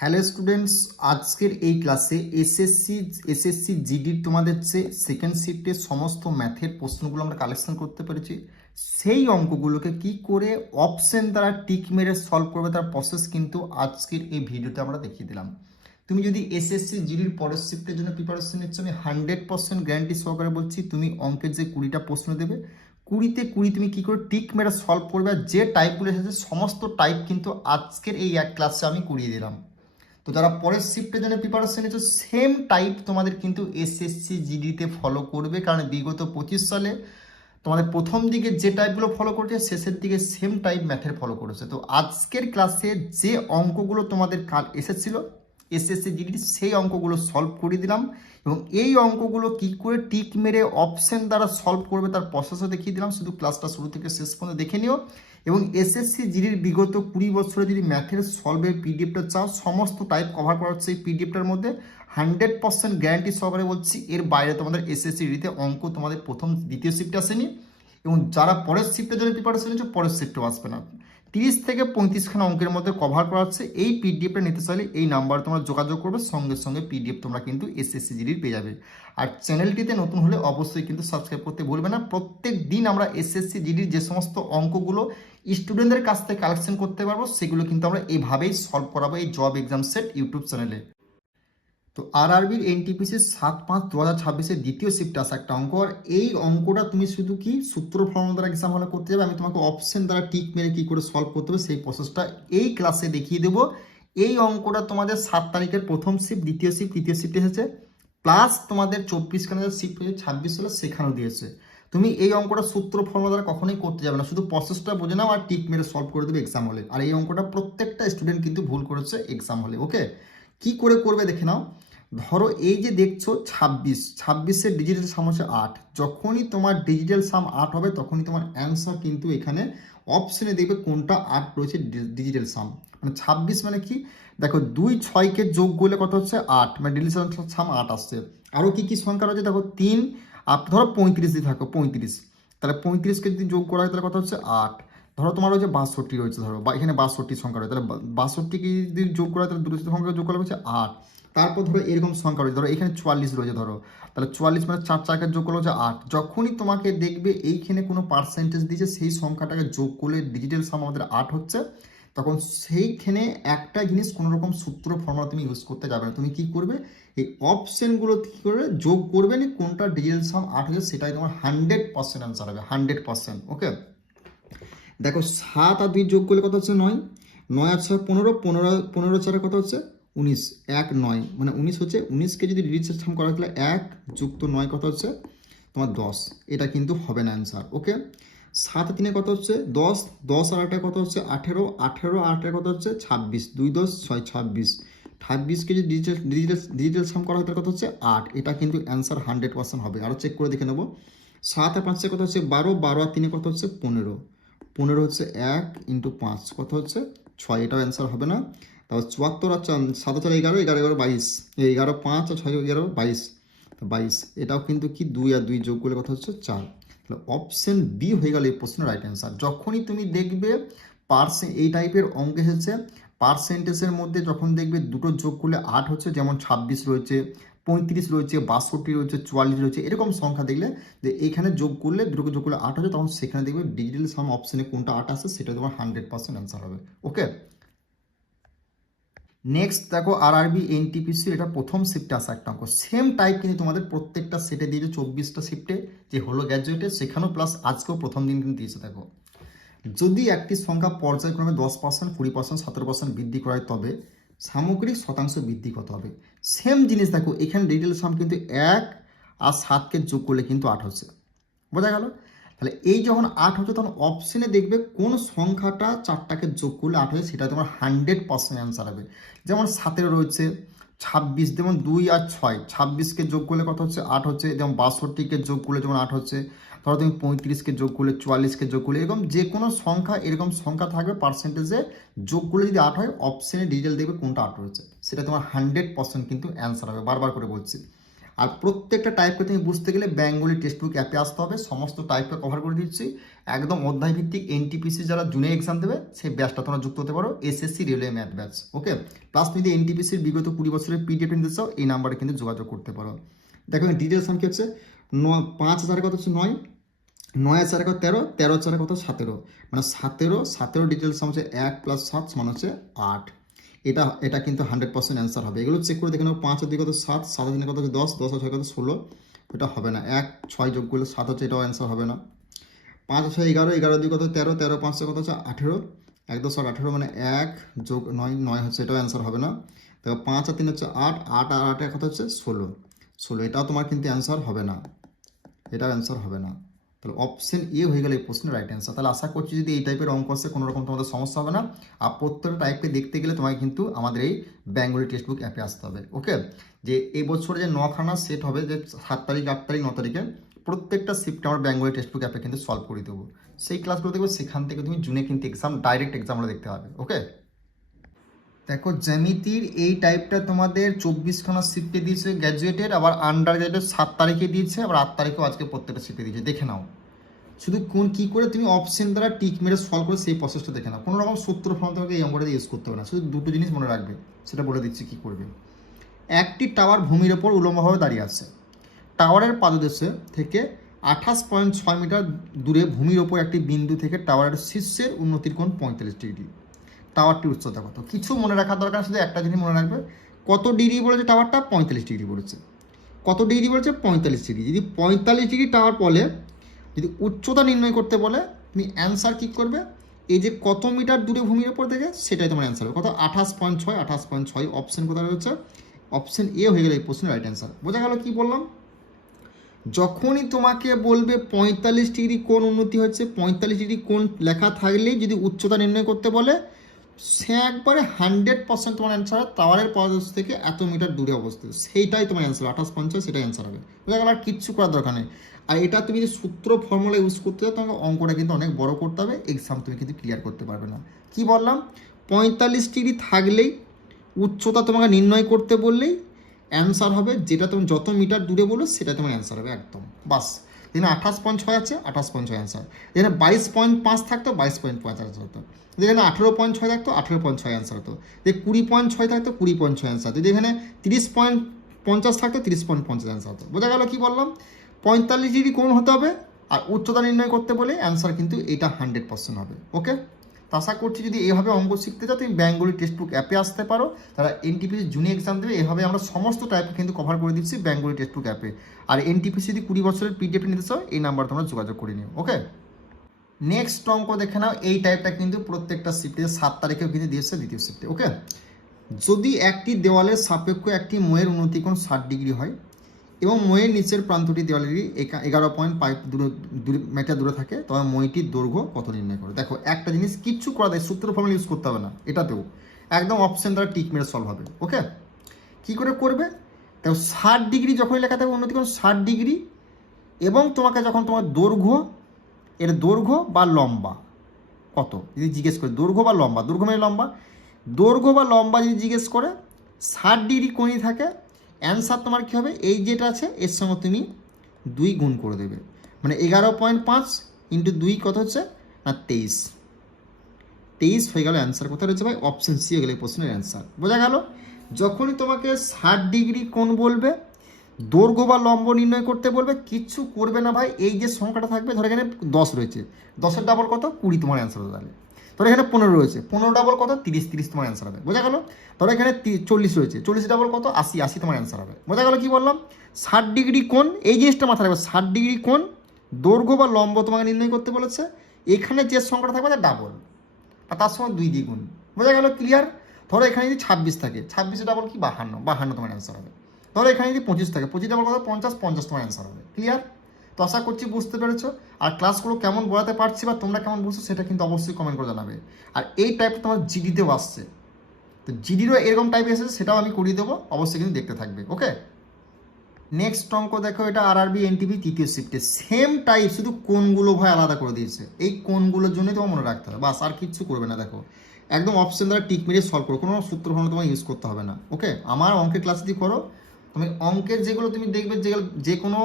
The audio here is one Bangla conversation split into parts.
হ্যালো স্টুডেন্টস, আজকের এই ক্লাসে এসএসসি জিডির তোমাদের যে সেকেন্ড শিফটের সমস্ত ম্যাথের প্রশ্নগুলো আমরা কালেকশন করতে পেরেছি, সেই অঙ্কগুলোকে কি করে অপশন দ্বারা টিক মেরে সলভ করবে তার প্রসেস কিন্তু আজকের এই ভিডিওতে আমরা দেখিয়ে দিলাম। তুমি যদি এসএসসি জিডির পরের শিফটের জন্য প্রিপারেশন নিচ্ছ, আমি 100% গ্যারান্টি সহকারে বলছি তুমি অঙ্কের যে 20টা প্রশ্ন দেবে, 20তে 20 তুমি কী করে টিক মেরে সলভ করবে, আর যে টাইপগুলো এসেছে সমস্ত টাইপ কিন্তু আজকের এই এক ক্লাসে আমি করিয়ে দিলাম। তো যারা পরের শিফটের জন্য প্রিপারেশন নিচ্ছ, সেম টাইপ তোমাদের কিন্তু এসএসসি জিডিতে ফলো করবে, কারণ বিগত 25 সালে তোমাদের প্রথম দিকে যে টাইপগুলো ফলো করেছে শেষের দিকে সেম টাইপ ম্যাথের ফলো করেছে। তো আজকের ক্লাসে যে অঙ্কগুলো তোমাদের কাল এসেছিল এসএসসি জিডি, সেই অঙ্কগুলো সলভ করে দিলাম, এবং এই অঙ্কগুলো কি করে টিক মেরে অপশন দ্বারা সলভ করবে তার প্রসেসও দেখিয়ে দিলাম। শুধু ক্লাসটা শুরু থেকে শেষ পর্যন্ত দেখে নিও, এবং এসএসসি জিডির বিগত 20 বছরে যদি ম্যাথের সলভের পিডিএফটা চাও, সমস্ত টাইপ কভার করা হচ্ছে এই পিডিএফটার মধ্যে। 100% গ্যারান্টি সহকারে বলছি, এর বাইরে তোমাদের এসএসসি জিডিতে অঙ্ক তোমাদের প্রথম দ্বিতীয় শিফটে আসেনি, এবং যারা পরের শিফটের জন্য প্রিপারেশন নিচ্ছে পরের শিফটেও আসবে না। 30 থেকে 35খানা অঙ্কের মধ্যে কভার করা হচ্ছে। এই পিডিএফটা নিতে চাইলে এই নাম্বারে তোমরা যোগাযোগ করবে, সঙ্গে সঙ্গে পিডিএফ তোমরা কিন্তু এসএসসি জিডির পেয়ে যাবে। আর চ্যানেলটিতে নতুন হলে অবশ্যই কিন্তু সাবস্ক্রাইব করতে ভুলবে না। প্রত্যেক দিন আমরা এসএসসি জিডির যে সমস্ত অঙ্কগুলো স্টুডেন্টদের কাছ থেকে কালেকশন করতে পারবো, সেগুলো কিন্তু আমরা এইভাবেই সলভ করাবো এই জব এক্সাম সেট ইউটিউব চ্যানেলে। তো আরআরবির এনটিপিসি 7/5/2026 দ্বিতীয় শিফটে আসা একটা অঙ্ক, আর এই অঙ্কটা তুমি শুধু কি সূত্র ফর্মুলা দ্বারা এক্সাম হলে করতে যাবে, আমি তোমাকে অপশন দ্বারা টিক মেরে কি করে সলভ করতে হবে সেই প্রসেসটা এই ক্লাসে দেখিয়ে দেবো। এই অঙ্কটা তোমাদের 7 তারিখের প্রথম শিফট, দ্বিতীয় শিফট, তৃতীয় শিফট এসেছে, প্লাস তোমাদের 24খানা শিফট হয়েছে 26 সালে, সেখানেও দিয়েছে। তুমি এই অঙ্কটা সূত্র ফর্মুলা দ্বারা কখনোই করতে যাবে না, শুধু প্রসেসটা বুঝে নাও আর টিক মেরে সলভ করে দেবে এক্সাম হলে। আর এই অঙ্কটা প্রত্যেকটা স্টুডেন্ট কিন্তু ভুল করেছে এক্সাম হলে। ওকে, কি করে করবে দেখে নাও। ধরো এই যে দেখছো 26-26-এর ডিজিটাল সাম হচ্ছে 8। যখনই তোমার ডিজিটাল সাম 8 হবে, তখনই তোমার অ্যান্সার কিন্তু এখানে অপশনে দেখবে কোনটা 8 রয়েছে ডিজিটাল সাম। মানে 26 মানে কি, দেখো 2-6কে যোগ করলে কত হচ্ছে 8, মানে ডিজিটাল সাম 8 আসছে। আরও কি কি সংখ্যা রয়েছে দেখো, 3 ধরো 35 দিয়ে থাকো 35, তাহলে 35কে যদি যোগ করা হয় তাহলে কত হচ্ছে 8। ধরো তোমার রয়েছে 62 রয়েছে, ধরো বা এখানে 62 সংখ্যা রয়েছে, তাহলে 62কে যদি যোগ করা হয় তাহলে দুটো সংখ্যা যোগ করা হচ্ছে 8। তারপর ধরো এরকম সংখ্যা রয়েছে, ধরো এখানে 44 রয়েছে, ধরো তাহলে 44 মানে 4 যোগ করলে হচ্ছে 8। যখনই তোমাকে দেখবে এইখানে কোনো পার্সেন্টেজ দিয়েছে, সেই সংখ্যাটাকে যোগ করলে ডিজিটাল সাম আমাদের 8 হচ্ছে, তখন সেইখানে একটা জিনিস কোনো রকম সূত্র ফর্মুলা তুমি ইউজ করতে যাবে না। তুমি কি করবে, এই অপশনগুলো কী করে যোগ করবে, না কোনটা ডিজিটাল সাম 8 হচ্ছে সেটাই তোমার 100% অ্যান্সার হবে, 100%। ওকে, দেখো 7 আর 2 যোগ করলে কত হচ্ছে 9, 9 আর 6 15, 15 4 কত হচ্ছে 19, 1 9 মানে 19 হচ্ছে। 19কে যদি ডিজিটাল সাম করা হয় তাহলে 1 যুক্ত 9 কত হচ্ছে তোমার 10। এটা কিন্তু হবে না অ্যান্সার। ওকে, 7 আর 3 কত হচ্ছে 10, 10 আর 8 কত হচ্ছে 18, 18 আর 8 কত হচ্ছে 26, 2 10 6 26, 26কে যদি ডিজিটাল সাম করা হয় তাহলে কত হচ্ছে 8। এটা কিন্তু অ্যান্সার 100% হবে। আরও চেক করে দেখে নেবো, 7 আর 5 কত হচ্ছে 12, 12 আর 3 কত হচ্ছে 15, 15 হচ্ছে 1 × 5 কত হচ্ছে 6। এটাও অ্যান্সার হবে না। তারপর 74 আর 7 4 11, 11 11 22, 11 5 আর 6 11 22, 22। এটাও কিন্তু কি 2 আর 2 যোগ করলে কত হচ্ছে 4। তাহলে অপশন বি হয়ে গেল এই প্রশ্নের রাইট অ্যান্সার। যখনই তুমি দেখবে এই টাইপের অঙ্ক এসেছে, পার্সেন্টেজের মধ্যে যখন দেখবে দুটো যোগ করলে 8 হচ্ছে, যেমন 26 রয়েছে, 35 রয়েছে, 62 রয়েছে, 44 রয়েছে, এরকম সংখ্যা দেখলে যে এখানে যোগ করলে দুটোকে যোগ করলে 8 হচ্ছে, তখন সেখানে দেখবে ডিজিটাল সাম অপশনে কোনটা 8 আসে, সেটা তোমার 100% অ্যান্সার হবে। ওকে, নেক্সট দেখো আরআরবি এনটিপিসি, এটা প্রথম শিফটে আসা একটা অঙ্ক। সেম টাইপ কিন্তু তোমাদের প্রত্যেকটা সেটে দিয়েছে, 24টা শিফটে যে হলো গ্র্যাজুয়েটে সেখানেও, প্লাস আজকেও প্রথম দিন কিন্তু দিয়েছে। দেখো, যদি একটি সংখ্যা পর্যায়ক্রমে 10%, 20%, 17% বৃদ্ধি করা হয়, তবে সামগ্রিক শতাংশ বৃদ্ধি কত হবে। সেম জিনিস দেখো, এখানে ডিজিটাল সাম কিন্তু 1 আর 7কে যোগ করলে কিন্তু 8 হচ্ছে, বোঝা গেল। তাহলে এই যখন 8 হচ্ছে, তখন অপশনে দেখবে কোন সংখ্যাটা 4টাকে যোগ করলে 8 হচ্ছে, সেটা তোমার 100% অ্যান্সার হবে। যেমন 17 রয়েছে, 26, যেমন 2 আর 6, 26কে যোগ করলে কত হচ্ছে 8 হচ্ছে, যেমন 62কে যোগ করলে যেমন 8 হচ্ছে। ধরো তুমি 35কে যোগ করলে, 44কে যোগ করলে, এরকম যে কোনো সংখ্যা এরকম সংখ্যা থাকবে, পার্সেন্টেজে যোগ করলে যদি 8 হয়, অপশনে ডিটেল দেখবে কোনটা 8 রয়েছে, সেটা তোমার 100% কিন্তু অ্যান্সার হবে। বারবার করে বলছি। আর প্রত্যেকটা টাইপকে তুমি বুঝতে গেলে বেঙ্গলি টেক্সট বুক অ্যাপে আসতে হবে, সমস্ত টাইপকে কভার করে দিচ্ছি। একদম অধ্যায় ভিত্তিক এনটিপিসি যারা জুনিয়র এক্সাম দেবে সেই ব্যাচটা তোমরা যুক্ত হতে পারো, এসএসসি রেলওয়ে ম্যাথ ব্যাচ। ওকে, প্লাস তুমি যদি এনটিপিসির বিগত 20 বছরের পিডিএফ নিতে চাও এই নাম্বারে কিন্তু যোগাযোগ করতে পারো। দেখো ডিটেলস কি হচ্ছে 5,000 কত হচ্ছে 9, 9,000 কত 13, 13,000 কত 17, মানে 17 ডিটেলস হচ্ছে 1 + 7 সমান হচ্ছে 8। এটা কিন্তু 100% অ্যান্সার হবে। এগুলো চেক করে দেখে নাও, 5 আর 2 কত 7, 7 আর 3 কত 10, 10 আর 6 কত 16, এটা হবে না। 1 6 যোগ করলে 7 হচ্ছে, এটাও অ্যান্সার হবে না। 5 আর 6 11, 11 2 কত 13, 13 5 কত হচ্ছে 18, 1 10 আর 18 মানে 1 যোগ 9, 9 হচ্ছে, এটাও অ্যান্সার হবে না। দেখো 5 আর 3 হচ্ছে 8, 8 আর 8 কত হচ্ছে 16, 16 এটাও তোমার কিন্তু অ্যান্সার হবে না, এটাও অ্যান্সার হবে না। তাহলে অপশন এ হয়ে গেল এই প্রশ্নের রাইট অ্যান্সার। তাহলে আশা করছি যদি এই টাইপের অঙ্ক আসে কোনো রকম তোমাদের সমস্যা হবে না। আর প্রত্যেকটা টাইপকে দেখতে গেলে তোমাকে কিন্তু আমাদের এই বেঙ্গলি টেক্সট বুক অ্যাপে আসতে হবে। ওকে, যে এই বছরে যে 9খানা সেট হবে, যে 7 তারিখ 8 তারিখ 9 তারিখে প্রত্যেকটা শিফটে আমরা বেঙ্গলি টেক্সট বুক অ্যাপে কিন্তু সলভ করে দেবো। সেই ক্লাসগুলো দেখবো, সেখান থেকে তুমি জুনে কিন্তু এক্সাম ডাইরেক্ট এক্সামগুলো দেখতে পাবে। ওকে, দেখো জ্যামিতির এই টাইপটা তোমাদের 24খানা শিফটে দিয়েছে গ্র্যাজুয়েটের, আবার আন্ডার গ্র্যাজুয়েট 7 তারিখে দিয়েছে, আবার 8 তারিখেও আজকে প্রত্যেকটা শিফটে দিয়েছে। দেখে নাও শুধু কোন কী করে তুমি অপশন দ্বারা টিক মেরে সলভ করে সেই প্রসেসটা দেখে নাও। কোনো রকম সূত্র ফর্ম তোমাকে এই অঙ্কটা ইউজ করতে হবে না, শুধু দুটো জিনিস মনে রাখবে, সেটা বলে দিচ্ছি কী করবে। একটি টাওয়ার ভূমির ওপর উলম্বভাবে দাঁড়িয়ে আছে। টাওয়ারের পাদদেশে থেকে 28.6 মিটার দূরে ভূমির ওপর একটি বিন্দু থেকে টাওয়ারের শীর্ষের উন্নতির কোণ 45 ডিগ্রি। টাওয়ারটির উচ্চতা কত? কিছু মনে রাখার দরকার, শুধু একটা জিনিস মনে রাখবে, কত ডিগ্রি বলেছে টাওয়ারটা? 45 ডিগ্রি বলেছে। কত ডিগ্রি বলেছে? 45 ডিগ্রি। যদি 45 ডিগ্রি টাওয়ার বলে, যদি উচ্চতা নির্ণয় করতে বলে, তুমি অ্যান্সার কী করবে? এই যে কত মিটার দূরে ভূমির ওপর থেকে, সেটাই তোমার অ্যান্সার হবে। কত? 28.6, 28.6। অপশন কোথায় রয়েছে? অপশন এ হয়ে গেলে এই প্রশ্নের রাইট অ্যান্সার। বোঝা গেল কি বললাম? যখনই তোমাকে বলবে 45 ডিগ্রি কোণ উন্নতি হচ্ছে, 45 ডিগ্রি কোণ লেখা থাকলেই যদি উচ্চতা নির্ণয় করতে বলে, সে একবারে 100% তোমার অ্যান্সার টাওয়ারের পাদদেশ থেকে এত মিটার দূরে অবস্থিত, সেইটাই তোমার অ্যান্সার। 28.5 সেটাই অ্যান্সার হবে। বোঝা গেল? আর কিচ্ছু করার দরকার নেই। আর এটা তুমি যদি সূত্র ফর্মুলা ইউজ করতে চাও, তোমাকে অঙ্কটা কিন্তু অনেক বড় করতে হবে, এক্সাম তুমি কিন্তু ক্লিয়ার করতে পারবে না। কি বললাম? 45 ডিগ্রি থাকলেই উচ্চতা তোমাকে নির্ণয় করতে বললেই অ্যান্সার হবে, যেটা তুমি যত মিটার দূরে বলো সেটা তোমার অ্যান্সার হবে একদম। বাস। যেখানে 28.6 আছে, 28.6 অ্যান্সার। যেখানে 22.5 থাকতো, 22.5 অ্যান্সার হতো। যেখানে 18.6 থাকতো, 18.6 অ্যান্সার হতো। যে 20.6 থাকতো, 20.6 অ্যান্সার। যদি এখানে 30.50 থাকতো, 30.50 অ্যান্সার হতো। বোঝা গেল কি বললাম? 45 ডিগ্রি কোণ হতে হবে, আর উচ্চতা নির্ণয় করতে বলে অ্যান্সার কিন্তু এটা 100% হবে। ওকে, তো আশা করছি যদি এইভাবে অঙ্ক শিখতে চাও, তুমি বেঙ্গলি টেক্সট বুক অ্যাপে আসতে পারো। তারা এনটিপিসি জুনিয়র এক্সাম দেবে, এভাবে আমরা সমস্ত টাইপকে কিন্তু কভার করে দিচ্ছি বেঙ্গলি টেক্সট বুক অ্যাপে। আর এনটিপিসি যদি 20 বছরের পিডিএফ নিতে চাও, এই নাম্বার তোমরা যোগাযোগ করে নিও। ওকে, নেক্সট অঙ্ক দেখে নাও। এই টাইপটা কিন্তু প্রত্যেকটা শিফটে 7 তারিখেও কিন্তু দিয়েছে দ্বিতীয় শিফটে। ওকে, যদি একটি দেওয়ালের সাপেক্ষ একটি ময়ের উন্নতিকোণ 60 ডিগ্রি হয় এবং ময়ের নিচের প্রান্তটি দেওয়ালেরই 11.5 মিটার দূরে থাকে, তবে মইটির দৈর্ঘ্য কত নির্ণয় করে। দেখো একটা জিনিস কিচ্ছু করা দেয়, সূত্র ফর্মুলা ইউজ করতে হবে না, এটাতেও একদম অপশন দ্বারা টিক মেরে সলভ হবে। ওকে, কী করে করবে? দেখো 60 ডিগ্রি যখনই লেখা থাকবে উন্নতিকোণ 60 ডিগ্রি, এবং তোমাকে যখন তোমার দৈর্ঘ্য, এর দৈর্ঘ্য বা লম্বা কত যদি জিজ্ঞেস করে, দৈর্ঘ্য বা লম্বা, দৈর্ঘ্য মানে লম্বা, দৈর্ঘ্য বা লম্বা যদি জিজ্ঞেস করে 60 ডিগ্রি কোণই থাকে, অ্যান্সার তোমার কী হবে? এই যেটা আছে এর সঙ্গে তুমি 2 গুণ করে দেবে, মানে 11.5 ইন্টু 2 কত হচ্ছে না 23, 23 হয়ে গেল অ্যান্সার। কোথায় রয়েছে ভাই? অপশন সি হয়ে গেলে এই প্রশ্নের অ্যান্সার। বোঝা গেল? যখনই তোমাকে 60 ডিগ্রি কোণ বলবে, দৈর্ঘ্য বা লম্ব নির্ণয় করতে বলবে, কিচ্ছু করবে না ভাই। এই যে সংখ্যাটা থাকবে, ধরো এখানে 10 রয়েছে, 10-এর ডাবল কত? 20 তোমার অ্যান্সার হবে। তাহলে ধরো এখানে 15 রয়েছে, 15 ডাবল কত? 30, 30 তোমার অ্যান্সার হবে। বোঝা গেল? ধরো এখানে 40 রয়েছে, 40 ডাবল কত? 80, 80 তোমার অ্যান্সার হবে। বোঝা গেল কি বললাম? 60 ডিগ্রি কোণ, এই জিনিসটা মাথায় রাখবে, 60 ডিগ্রি কোণ, দৈর্ঘ্য বা লম্ব তোমাকে নির্ণয় করতে বলেছে, এখানে যে সংখ্যাটা থাকবে তার ডাবল, আর তার সঙ্গে 2 দ্বিগুণ। বোঝা গেল? ক্লিয়ার? ধরো এখানে যদি 26 থাকে, 26 ডাবল কি? 52, 52 তোমার অ্যান্সার হবে। ধরো এখানে যদি 25 থাকে, 25 ডাবল কত? 50, 50 তোমার অ্যান্সার হবে। ক্লিয়ার? তো আশা করছি বুঝতে পেরেছো। আর ক্লাসগুলো কেমন বোঝাতে পারছি বা তোমরা কেমন বুঝছো, সেটা কিন্তু অবশ্যই কমেন্ট করে জানাবে। আর এই টাইপটা তোমার জিডিতেও আসছে, তো জিডিরও এরকম টাইপ এসেছে, সেটাও আমি করিয়ে দেবো, অবশ্যই কিন্তু দেখতে থাকবে। ওকে, নেক্সট অঙ্ক দেখো, এটা আরআরবি এনটিভি তৃতীয় শিফটে, সেম টাইপ, শুধু কোনগুলো ভাই আলাদা করে দিয়েছে। এই কোনগুলোর জন্যই তোমার মনে রাখতে হবে, বাস, আর কিচ্ছু করবে না। দেখো একদম অপশন দ্বারা টিক মেরে সলভ করো, কোনো সূত্র ফর্মুলা তোমার ইউজ করতে হবে না। ওকে, আমার অঙ্কের ক্লাস যদি করো, তুমি অঙ্কের যেগুলো তুমি দেখবে, যে কোনো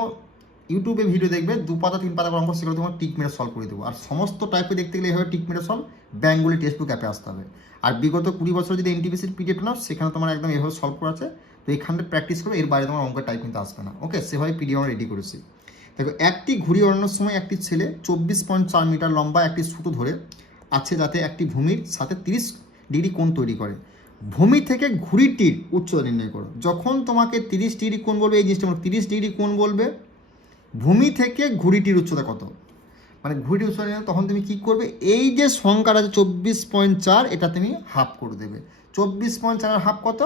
ইউটিউবে ভিডিও দেখবে 2 পাতা 3 পাতা করে অঙ্ক, সেগুলো তোমার টিক মেরে সলভ করে দেবো। আর সমস্ত টাইপে দেখতে গেলে এভাবে টিক মেরে সলভ বেঙ্গলি টেক্সট অ্যাপে আসতে হবে। আর বিগত 20 বছর যদি এনটিপিসির পিডিএফ নাও, সেখানে তোমার একদম এভাবে সলভ করা আছে। তো এখানে প্র্যাকটিস করবে, এর বাইরে তোমার অঙ্কের টাইপ কিন্তু আসবে না। ওকে, সেভাবে পিডিএফ আমরা রেডি করেছি। দেখো, একটি ঘুড়ি ওড়ানোর সময় একটি ছেলে 24.4 মিটার লম্বা একটি সুতো ধরে আছে, যাতে একটি ভূমির সাথে 30 ডিগ্রি কোণ তৈরি করে। ভূমি থেকে ঘুড়িটির উচ্চতা নির্ণয় করো। যখন তোমাকে 30 ডিগ্রি কোণ বলবে, এই জিনিসটা 30 ডিগ্রি কোণ বলবে, ভূমি থেকে ঘুড়িটির উচ্চতা কত, মানে ঘুড়িটির উচ্চতা নির্ণয়, তখন তুমি কী করবে, এই যে সংখ্যাটা আছে 24.4, এটা তুমি হাফ করে দেবে। 24.4 হাফ কত,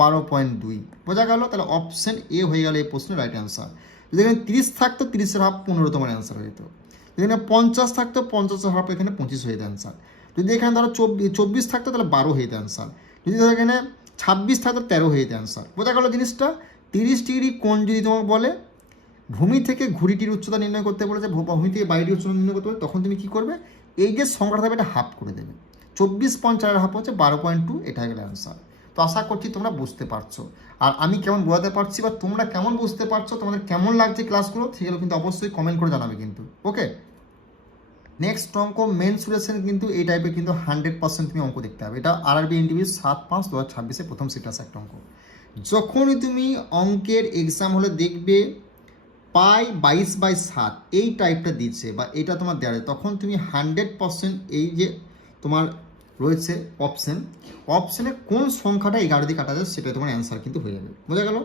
12.2। বোঝা গেল? তাহলে অপশন এ হয়ে গেল এই প্রশ্নের রাইট অ্যান্সার। যদি এখানে 30 থাকতো, 30-এর হাফ 15 তোমার অ্যান্সার হয়ে যেত। যদি এখানে 50 থাকতো, 50-এর হাফ এখানে 25 হয়ে যেত অ্যান্সার। যদি এখানে ধরো 24 থাকতো, তাহলে 12 হয়ে যেত অ্যান্সার। যদি ধরো এখানে 26 থাকতো, 13 হয়ে যেত অ্যান্সার। বোঝা গেল জিনিসটা? 30 ডিগ্রি কোণ যদি তোমাকে বলে ভূমি থেকে ঘুড়িটির উচ্চতা নির্ণয় করতে বলেছে, ভূমি থেকে বাইরের উচ্চতা নির্ণয় করতে বলে, তখন তুমি কী করবে, এই যে সংখ্যাটা থাকবে এটা হাফ করে দেবে। 24.4 হাফ হচ্ছে 12.2, এটা হয়ে গেল অ্যান্সার। তো আশা করছি তোমরা বুঝতে পারছো। আর আমি কেমন বোঝাতে পারছি বা তোমরা কেমন বুঝতে পারছো, তোমাদের কেমন লাগছে ক্লাসগুলো, সেগুলো কিন্তু অবশ্যই কমেন্ট করে জানাবে কিন্তু। ওকে, নেক্সট অঙ্ক মেনসুরেশন, কিন্তু এই টাইপের কিন্তু 100% তুমি অঙ্ক দেখতে হবে। এটা আরআরবি এনটিভি 7/5/2026 প্রথম সিটাস একটা অঙ্ক। যখনই তুমি অঙ্কের এক্সাম হলে দেখবে পাই 22/7 এই টাইপটা দিচ্ছে বা এটা তোমার দেওয়া আছে, তখন তুমি 100% এই যে তোমার রয়েছে অপশানে কোন সংখ্যাটা 11 দিয়ে কাটা যায়, সেটা তোমার অ্যান্সার কিন্তু হয়ে যাবে। বোঝা গেল?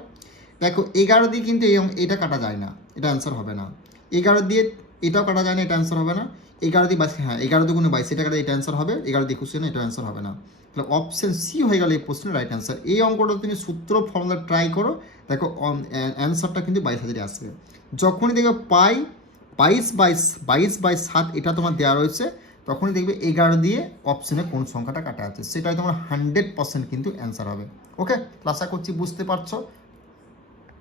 দেখো, 11 দিয়ে কিন্তু এটা কাটা যায় না, এটা অ্যান্সার হবে না। 11 দিয়ে এটাও কাটা যায় না, এটা অ্যান্সার হবে না। 11 দিয়ে 22, হ্যাঁ 11 দুগুণে 22, এটা কাটা, এটা অ্যান্সার হবে। 11 দিয়ে 21 না, এটা অ্যান্সার হবে না। তাহলে অপশান সি হয়ে গেল এই প্রশ্নের রাইট অ্যান্সার। এই অঙ্কটা তুমি সূত্র ফর্মুলা ট্রাই করো, দেখো অ্যান্সারটা কিন্তু 22,000 আসবে। যখনই দেখবে পাই 22/7 এটা তোমার দেওয়া রয়েছে, তখনই দেখবে 11 দিয়ে অপশানে কোন সংখ্যাটা কাটা আছে, সেটাই তোমার 100% কিন্তু অ্যান্সার হবে। ওকে, আশা করছি বুঝতে পারছো।